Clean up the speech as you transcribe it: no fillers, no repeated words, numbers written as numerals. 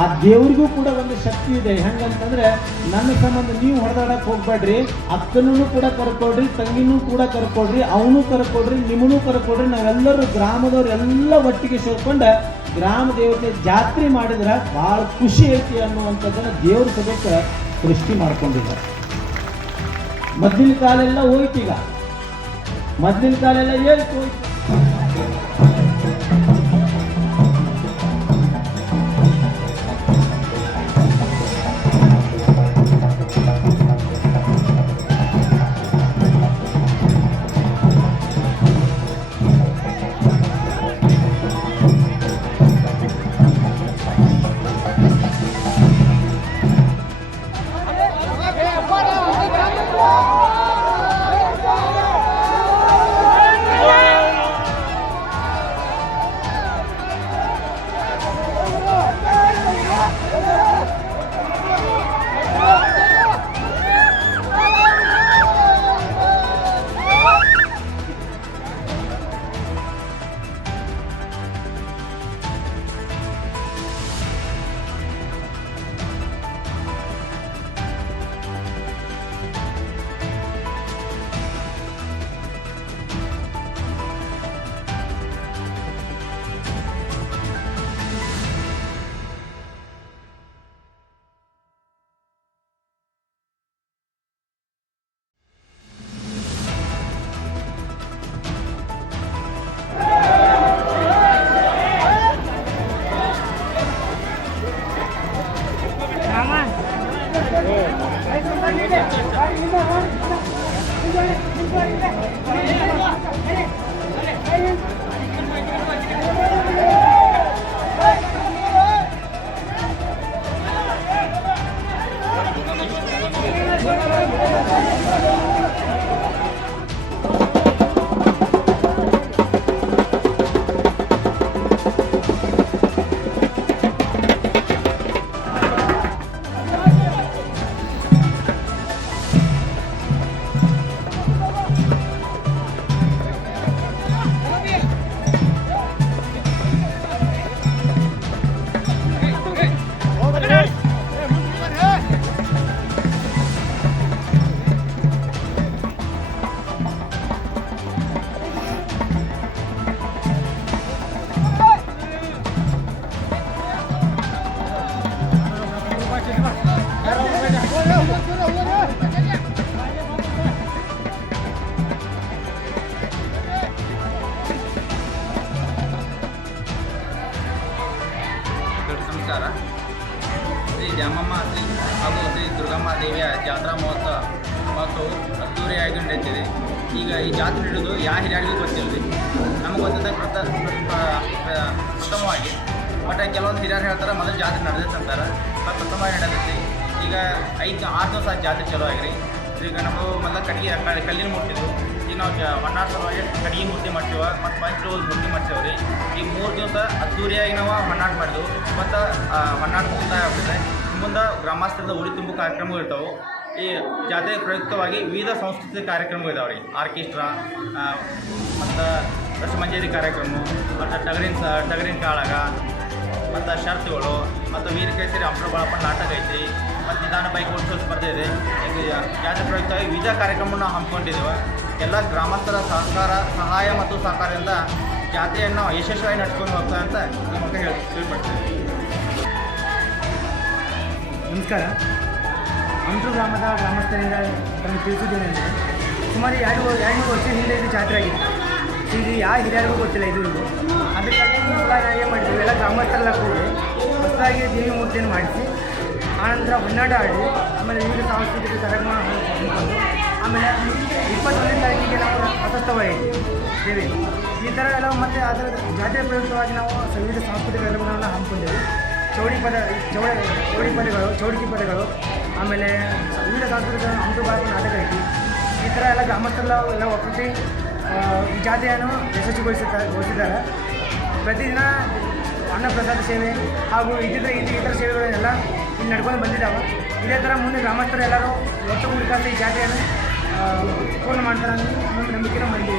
ಆ ದೇವ್ರಿಗೂ ಕೂಡ ಒಂದು ಶಕ್ತಿ ಇದೆ. ಹೆಂಗಂತಂದ್ರೆ ನನ್ನ ಸಂಬಂಧ ನೀವು ಹೊಡೆದಾಡಕ್ಕೆ ಹೋಗ್ಬೇಡ್ರಿ, ಅಕ್ಕನೂ ಕೂಡ ಕರ್ಕೊಡ್ರಿ, ತಂಗಿನೂ ಕೂಡ ಕರ್ಕೊಡ್ರಿ, ಅವನು ಕರ್ಕೊಡ್ರಿ, ನಿಮ್ಮನೂ ಕರ್ಕೊಡ್ರಿ, ನಾವೆಲ್ಲರೂ ಗ್ರಾಮದವ್ರು ಎಲ್ಲ ಒಟ್ಟಿಗೆ ಸೇರ್ಕೊಂಡು ಗ್ರಾಮ ದೇವತೆ ಜಾತ್ರೆ ಮಾಡಿದ್ರೆ ಭಾಳ ಖುಷಿ ಐತಿ ಅನ್ನುವಂಥದ್ದನ್ನು ದೇವ್ರ ಸಭೆಗೆ ಸೃಷ್ಟಿ ಮಾಡ್ಕೊಂಡಿದ್ದಾರೆ. ಮೊದಲಿನ ಕಾಲೆಲ್ಲ ಹೋಯ್ತು, ಈಗ ಮೊದಲಿನ ಕಾಲೆಲ್ಲ ಹೇಳ್ತು ಹೋಯ್ತು. ನಮಸ್ಕಾರ. ಶ್ರೀ ದ್ಯಾಮಮ್ಮ ಹಾಗೂ ಶ್ರೀ ದುರ್ಗಮ್ಮ ದೇವಿಯ ಜಾತ್ರಾ ಮಹೋತ್ಸವ ಅದ್ದೂರಿಯಾಗಿ ನಡೆಯುತ್ತಿದೆ. ಈಗ ಈ ಜಾತ್ರೆ ಹಿಡಿದು ಯಾವ ಹಿರಿಯರಿಗೂ ಗೊತ್ತಿಲ್ಲ ರೀ. ನಮಗೆ ಗೊತ್ತಿದ್ದ ಪ್ರಥಮವಾಗಿ ಬಟ್ ಕೆಲವೊಂದು ಹಿರಿಯರು ಹೇಳ್ತಾರೆ ಮೊದಲು ಜಾತ್ರೆ ನಡೆದೈತೆ ಅಂತಾರೆ. ಪ್ರಥಮವಾಗಿ ನಡೆದೈತಿ. ಈಗ 5-6 ದಿವಸ ಜಾತ್ರೆ ಚಲೋ ಆಗಿರಿ. ಈಗ ನಾವು ಮೊದಲು ಕಲ್ಲಿನ ಮೂರ್ತಿದ್ದು, ಈಗ ನಾವು ಹೊನ್ನಾಡ ಸಲುವಾಗಿ ಕಟ್ಟಿಗೆ ಮೂರ್ತಿ ಮಾಡ್ತೀವಿ ಮತ್ತು ಪಂಚಲೋಹದ ಮೂರ್ತಿ ಮಾಡ್ತೇವೆ ರೀ. ಈ 3 ದಿವಸ ಅದ್ದೂರಿಯಾಗಿ ನಾವು ಹೊನ್ನಾಟ ಮಾಡಿದೆವು. ಮತ್ತು ಹೊನ್ನಾಟ ಮುಕ್ತಾಯ ಆಗ್ತದೆ. ಮುಂದೆ ಗ್ರಾಮಸ್ಥರದ ಉಡಿ ತುಂಬು ಕಾರ್ಯಕ್ರಮಗಳು ಇರ್ತಾವೆ. ಈ ಜಾತ್ರೆ ಪ್ರಯುಕ್ತವಾಗಿ ವಿವಿಧ ಸಾಂಸ್ಕೃತಿಕ ಕಾರ್ಯಕ್ರಮಗಳು ಇದಾವೆ ರೀ. ಆರ್ಕೆಸ್ಟ್ರಾ ಮತ್ತು ರಸಮಂಜರಿ ಕಾರ್ಯಕ್ರಮ ಮತ್ತು ಟಗರಿನ ಕಾಳಗ ಮತ್ತು ಶರ್ತ್ಗಳು ಮತ್ತು ವೀರಕೇಸರಿ ಅಂಬರ ಬಾಳಪ್ಪ ನಾಟಕ ಐತಿ ಮತ್ತು ನಿಧಾನ ಬೈಕ್ ಓಡಿಸೋ ಸ್ಪರ್ಧೆ ಇದೆ. ಈಗ ಜಾತ್ರೆ ಪ್ರಯುಕ್ತವಾಗಿ ವಿವಿಧ ಕಾರ್ಯಕ್ರಮವನ್ನು ನಾವು ಹಮ್ಮಿಕೊಂಡಿದ್ದೇವೆ. ಎಲ್ಲ ಗ್ರಾಮಸ್ಥರ ಸಹಾಯ ಮತ್ತು ಸಹಕಾರದಿಂದ ಜಾತ್ರೆಯನ್ನು ಯಶಸ್ವಿಯಾಗಿ ನಡೆಸ್ಕೊಂಡು ಹೋಗ್ತಾ ಅಂತ ನಿಮಗೆ ತಿಳ್ಪಡ್ತೀವಿ. ನಮಸ್ಕಾರ. ಅಂಟೂರು ಗ್ರಾಮದ ಗ್ರಾಮಸ್ಥರಿಂದ ತಮಗೆ ತಿಳಿಸಿದ್ದೇನೆಂದರೆ ಸುಮಾರು 2 ವರ್ಷ ಹಿಂದೆ ಇದು ಜಾತ್ರೆ ಆಗಿತ್ತು. ಇದು ಯಾವ ಹಿರಿಯರಿಗೂ ಗೊತ್ತಿಲ್ಲ ಇದು. ಅದಕ್ಕಾಗಿ ಏನು ಮಾಡಿದ್ವಿ, ಎಲ್ಲ ಗ್ರಾಮಸ್ಥರೆಲ್ಲ ಕೂಡಿ ಹೊಸದಾಗಿ ದೇವಿ ಮೂರ್ತಿಯನ್ನು ಮಾಡಿಸಿ ಆನಂತರ ಹೊನ್ನಾಟ ಆಡಿ ಆಮೇಲೆ ವಿವಿಧ ಸಾಂಸ್ಕೃತಿಕ ಕಾರ್ಯಕ್ರಮ ಹಮ್ಮಿಕೊಂಡು ಆಮೇಲೆ 21ನೇ ತಾರೀಕಿಗೆ ನಾವು ರಥೋತ್ಸವ ದೇವಿ ಈ ಥರ ಎಲ್ಲ ಮತ್ತು ಅದರ ಜಾತ್ರೆ ಪ್ರಯುಕ್ತವಾಗಿ ನಾವು ವಿವಿಧ ಸಾಂಸ್ಕೃತಿಕ ಕಾರ್ಯಕ್ರಮಗಳನ್ನು ಹಮ್ಮಿಕೊಂಡೆವು. ಚೌಡಿಕಿ ಪದಗಳು ಆಮೇಲೆ ವಿವಿಧ ಸಾಂಸ್ಕೃತಿಕ ಅಂಟುಬಾಕು ನಾಟಕ ಐತಿ. ಈ ಥರ ಎಲ್ಲ ಗ್ರಾಮಸ್ಥರೆಲ್ಲ ಒಕ್ಕೂಟಿ ಈ ಜಾತ್ರೆಯನ್ನು ಯಶಸ್ವಿಗೊಳಿಸಿದ್ದಾರೆ. ಪ್ರತಿದಿನ ಅನ್ನಪ್ರಸಾದ ಸೇವೆ ಹಾಗೂ ಇತರ ಸೇವೆಗಳೆಲ್ಲ ಇಲ್ಲಿ ನಡ್ಕೊಂಡು ಬಂದಿದ್ದಾವೆ. ಇದೇ ಥರ ಮುಂದೆ ಗ್ರಾಮಸ್ಥರೆಲ್ಲರೂ ಒಟ್ಟುಗೂಡಿಕೊಂಡು ಈ ಜಾತ್ರೆಯನ್ನು ಪೂರ್ಣ ಮಾಡ್ತಾರೆ ಅನ್ನೋ ನಂಬಿಕೆ ನಮ್ಮಲ್ಲಿ